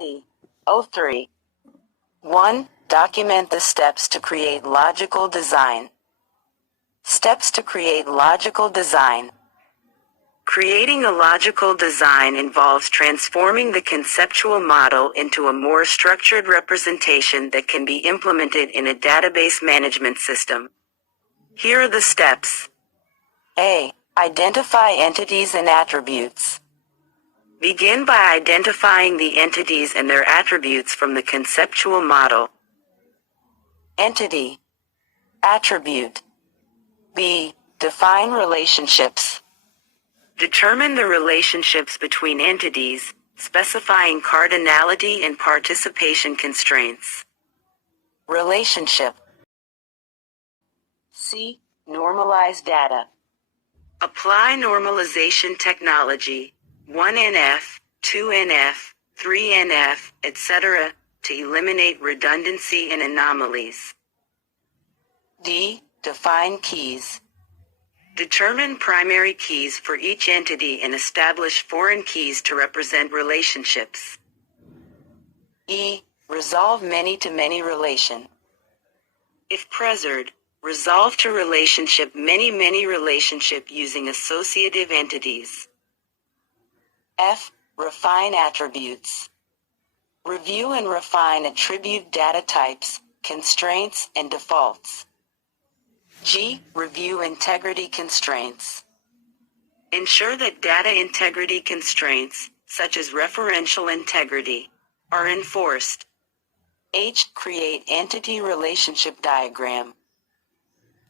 Entity 03. 1. Document the steps to create logical design. Steps to create logical design. Creating a logical design involves transforming the conceptual model into a more structured representation that can be implemented in a database management system. Here are the steps. A. Identify entities and attributes. Begin by identifying the entities and their attributes from the conceptual model. Entity. Attribute. B. Define relationships. Determine the relationships between entities, specifying cardinality and participation constraints. Relationship. C. Normalize data. Apply normalization technology, 1NF, 2NF, 3NF, etc., to eliminate redundancy and anomalies. D. Define keys. Determine primary keys for each entity and establish foreign keys to represent relationships. E. Resolve many-to-many relation. If pressured, resolve to relationship many-many relationship using associative entities. F. Refine attributes. Review and refine attribute data types, constraints, and defaults. G. Review integrity constraints. Ensure that data integrity constraints, such as referential integrity, are enforced. H. Create entity relationship diagram.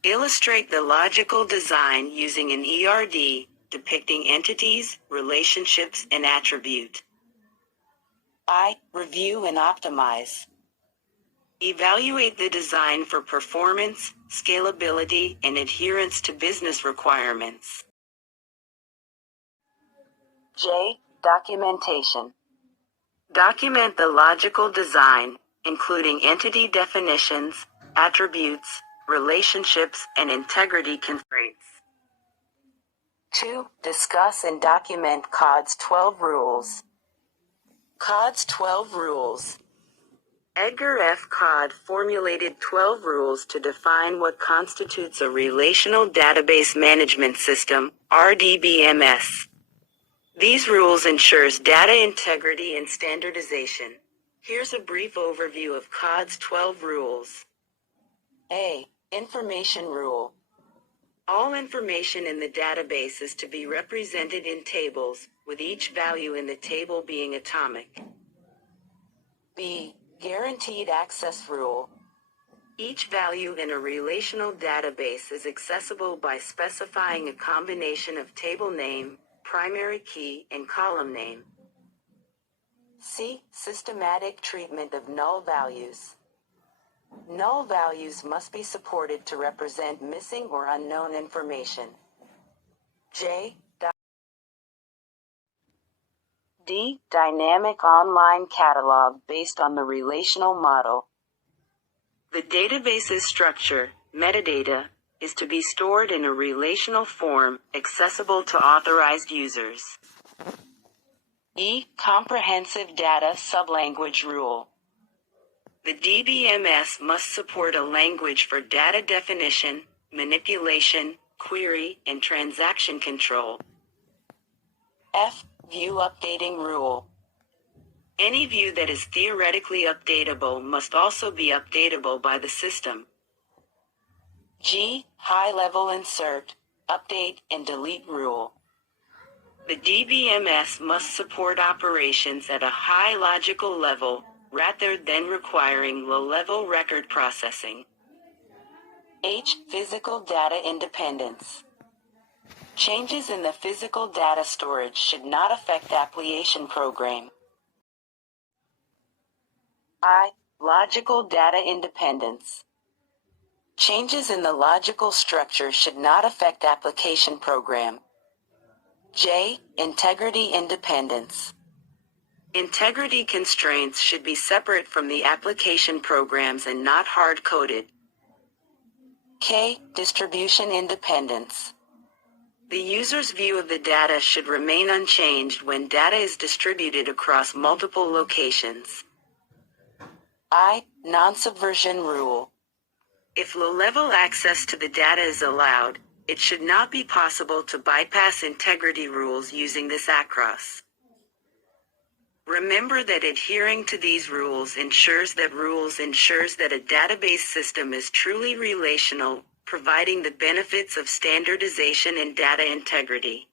Illustrate the logical design using an ERD, depicting entities, relationships, and attribute. I. Review and optimize. Evaluate the design for performance, scalability, and adherence to business requirements. J. Documentation. Document the logical design, including entity definitions, attributes, relationships, and integrity constraints. 2. Discuss and document COD's 12 rules. COD's 12 rules. Edgar F. Codd formulated 12 rules to define what constitutes a relational database management system, RDBMS. These rules ensures data integrity and standardization. Here's a brief overview of Codd's 12 rules. A. Information rule. All information in the database is to be represented in tables, with each value in the table being atomic. B. Guaranteed access rule. Each value in a relational database is accessible by specifying a combination of table name, primary key, and column name. C. Systematic treatment of null values. Null values must be supported to represent missing or unknown information. J. D. Dynamic online catalog based on the relational model. The database's structure, metadata, is to be stored in a relational form, accessible to authorized users. E. Comprehensive data sublanguage rule. The DBMS must support a language for data definition, manipulation, query, and transaction control. F. View updating rule. Any view that is theoretically updatable must also be updatable by the system. G. High-level insert, update, and delete rule. The DBMS must support operations at a high logical level, rather than requiring low-level record processing. H. Physical data independence. Changes in the physical data storage should not affect application program. I. Logical data independence. Changes in the logical structure should not affect application program. J. Integrity independence. Integrity constraints should be separate from the application programs and not hard-coded. K. Distribution independence. The user's view of the data should remain unchanged when data is distributed across multiple locations. Non-subversion rule. If low-level access to the data is allowed, it should not be possible to bypass integrity rules using this across. Remember that adhering to these rules ensures that a database system is truly relational, providing the benefits of standardization and data integrity.